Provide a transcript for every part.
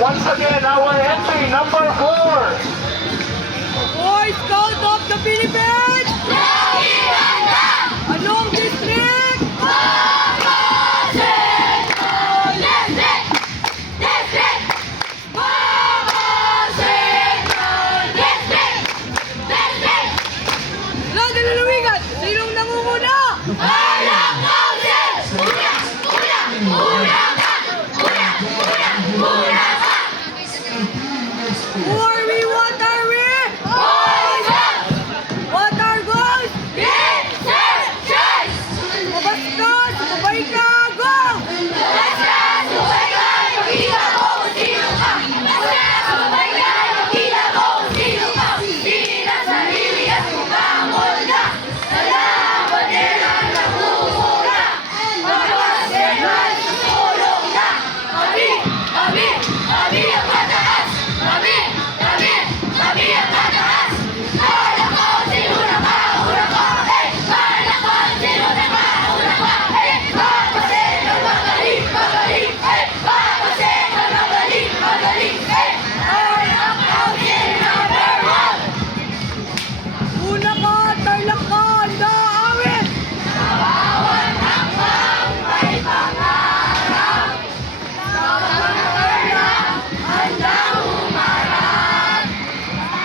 once again, our entry number 4. Boy Scout of the Philippines! Anong district? Wala, nalalawigan! Sinong nangunguna? Who are we? What are we? What are goals? Mabastos! Sabay ka! Go! Una ka! Tarlac ka! Handa! Awit!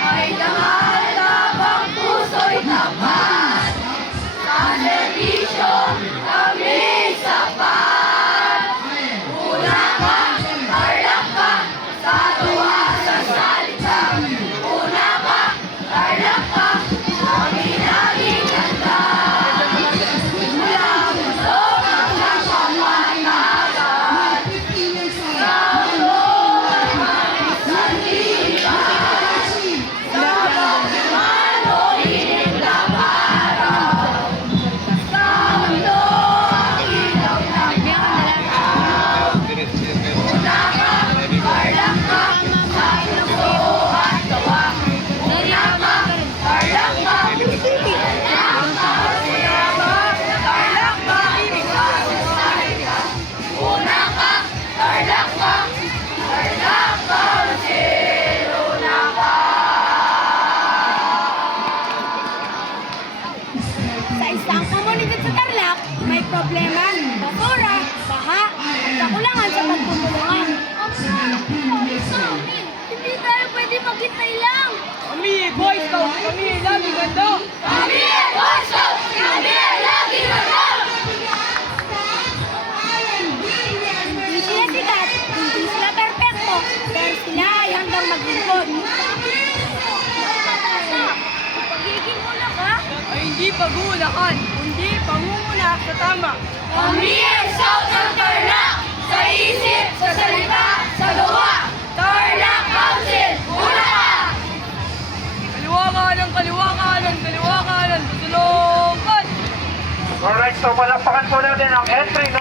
Ay dangal tapang puso'y tapat. Sa servisyo kami sapat. Una ka, tarlac ka, sa tuwa sa salita. Una ka, tarlac ka, kami laging ganda. Mula mundo hanggang pamatagan. Sa mundo ay manisan lipas. Sa pagkiman o inig na paraw. Sa mundo ang ilaw ng araw. Una ka, tarlac ka, sa puso at tawa. Una ka, tarlac ka, tarlac ka, tarlac ka, ibig ka sa salita. Una ka, tarlac ka, tarlac ka, una ka. Sa isang komunidad sa Tarlac, may problema, basura, baha, at kakulangan sa pagtutulungan. Hindi tayo pwede maghintay lang. Kami, Boy Scout! Kami, lagi ganda! Kami ay Boy Scout! Kami ay lagi ganda! Hindi sila sikat, hindi sila perpekto, pero sila ay handang maglingkod. Pagiging una ka? Ay hindi pag-uulakan, kundi pangunguna sa tama. Kami ay Scout ng Tarlac! Sa isip, sa salita, sa gawa! Tarlac Council, una ka! Kaliwa kanan, tulungan! Alright, so palakpakan po natin ang entry